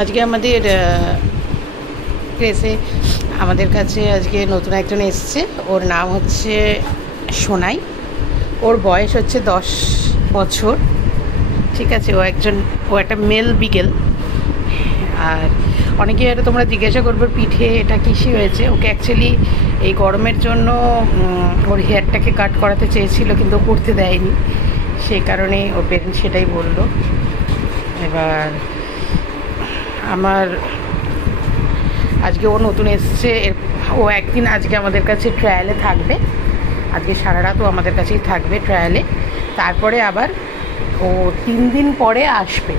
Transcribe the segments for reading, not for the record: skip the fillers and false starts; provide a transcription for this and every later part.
আজকে আমাদের প্রেসে আমাদের কাছে আজকে নতুন একজন এসছে। ওর নাম হচ্ছে সোনাই। ওর বয়স হচ্ছে 10 বছর। ঠিক আছে, ও একটা মেল বিগেল। আর অনেকে হয়তো তোমরা জিজ্ঞাসা করবে পিঠে এটা কিসে হয়েছে। ওকে অ্যাকচুয়ালি এই গরমের জন্য ওর হেয়ারটাকে কাট করাতে চেয়েছিল, কিন্তু ও করতে দেয়নি। সেই কারণে ওর পেরেন্টস সেটাই বললো। এবার আমার আজকে ও নতুন এসছে, ও একদিন আজকে আমাদের কাছে ট্রায়ালে থাকবে। আজকে সারা রাত ও আমাদের কাছেই থাকবে ট্রায়ালে। তারপরে আবার ও 3 দিন পরে আসবে।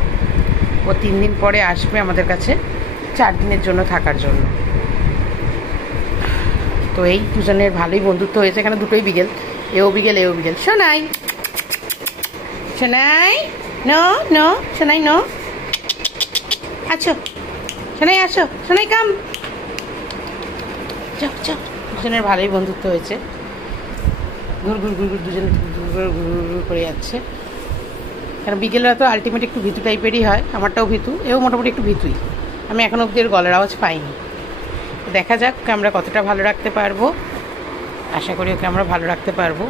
ও 3 দিন পরে আসবে আমাদের কাছে 4 দিনের জন্য থাকার জন্য। তো এই দুজনের ভালোই বন্ধুত্ব হয়েছে। এখানে দুটোই বিকেল, এও বিকেল এও বিকেল। Sonai Sonai no no Sonai no, আছো সোনাই, আসো সোনাই, কাম। Chop chop. দুজনের ভালোই বন্ধুত্ব হয়েছে। ঘুর ঘুর ঘুর ঘুর দুজনে ঘুর ঘুর করে যাচ্ছে। কারণ বিকেলরা তো আলটিমেট একটু ভীতু টাইপেরই হয়। আমারটাও ভীতু, এও মোটামুটি একটু ভীতুই। আমি এখনও অব্দি এর গলার আওয়াজ পাইনি। দেখা যাক আমরা কতটা ভালো রাখতে পারবো। আশা করি ওকে আমরা ভালো রাখতে পারবো।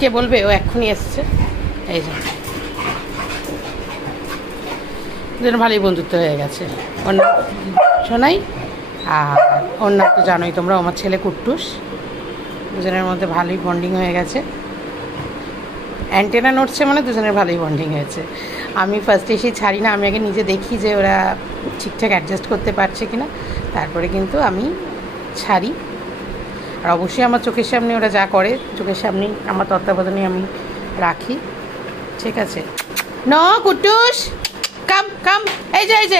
কে বলবে ও এক্ষুনি এসছে। এই যে দুজন ভালোই বন্ধুত্ব হয়ে গেছে। ওর নাম সোনাই, আর ওর নাম তো জানোই তোমরা, আমার ছেলে কুট্টুস। দুজনের মধ্যে ভালোই বন্ডিং হয়ে গেছে। অ্যান্টেনা নড়ছে মানে দুজনের ভালোই বন্ডিং হয়েছে। আমি ফার্স্টে এসেই ছাড়ি না, আমি আগে নিজে দেখি যে ওরা ঠিকঠাক অ্যাডজাস্ট করতে পারছে কি না, তারপরে কিন্তু আমি ছাড়ি। আর অবশ্যই আমার চোখের সামনে ওরা যা করে, চোখের সামনেই আমার তত্ত্বাবধানে আমি রাখি। ঠিক আছে, ন কুট্টুস, কাম কাম, এই যে